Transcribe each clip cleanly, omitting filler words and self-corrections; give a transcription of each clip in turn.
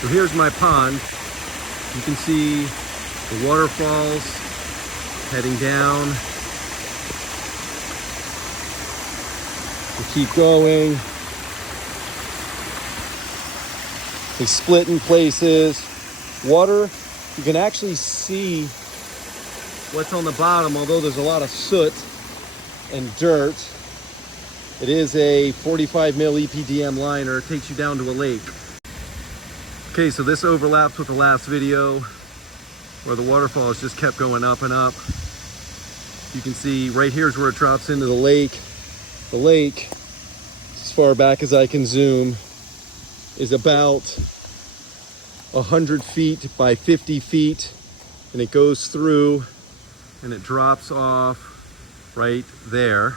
So here's my pond. You can see the waterfalls heading down. We keep going. They split in places. Water, you can actually see what's on the bottom, although there's a lot of soot and dirt. It is a 45 mil EPDM liner. It takes you down to a lake. Okay, so this overlaps with the last video where the waterfalls just kept going up and up. You can see right here's where it drops into the lake. The lake, as far back as I can zoom, is about 100 feet by 50 feet, and it goes through and it drops off right there.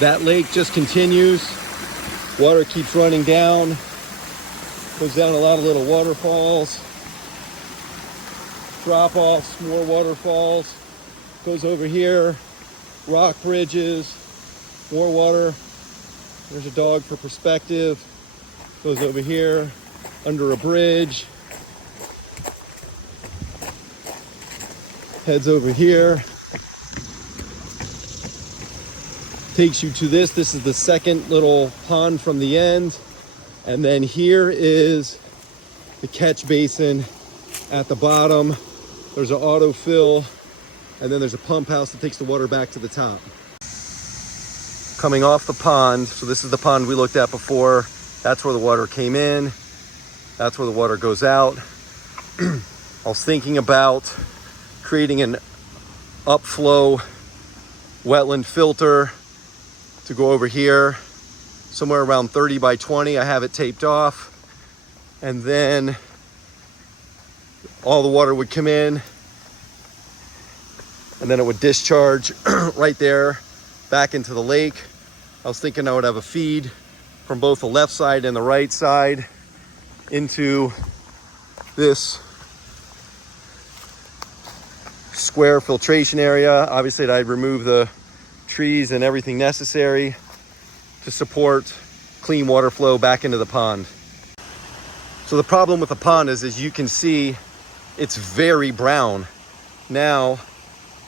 That lake just continues. Water keeps running down, goes down a lot of little waterfalls, drop-offs, more waterfalls, goes over here, rock bridges, more water. There's a dog for perspective. Goes over here, under a bridge, heads over here, takes you to this. This is the second little pond from the end. And then here is the catch basin at the bottom. There's an autofill, and then there's a pump house that takes the water back to the top. Coming off the pond, so this is the pond we looked at before. That's where the water came in. That's where the water goes out. I was thinking about creating an upflow wetland filter to go over here, somewhere around 30 by 20. I have it taped off, and then all the water would come in, and then it would discharge right there back into the lake. I was thinking I would have a feed from both the left side and the right side into this square filtration area. Obviously, I'd remove the trees and everything necessary to support clean water flow back into the pond. So the problem with the pond is, as you can see, it's very brown. Now,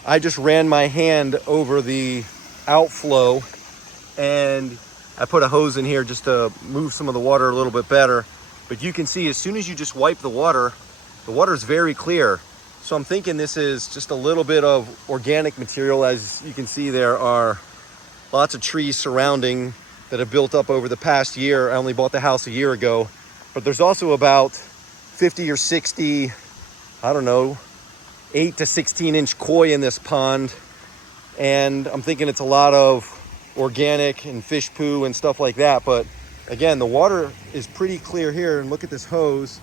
I just ran my hand over the outflow, and I put a hose in here just to move some of the water a little bit better. But you can see as soon as you just wipe the water is very clear. So I'm thinking this is just a little bit of organic material. As you can see, there are lots of trees surrounding that have built up over the past year. I only bought the house a year ago, but there's also about 50 or 60, I don't know, 8 to 16 inch koi in this pond. And I'm thinking it's a lot of organic and fish poo and stuff like that. But again, the water is pretty clear here, and look at this hose.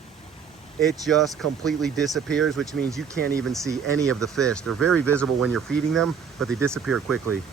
It just completely disappears, which means you can't even see any of the fish. They're very visible when you're feeding them, but they disappear quickly.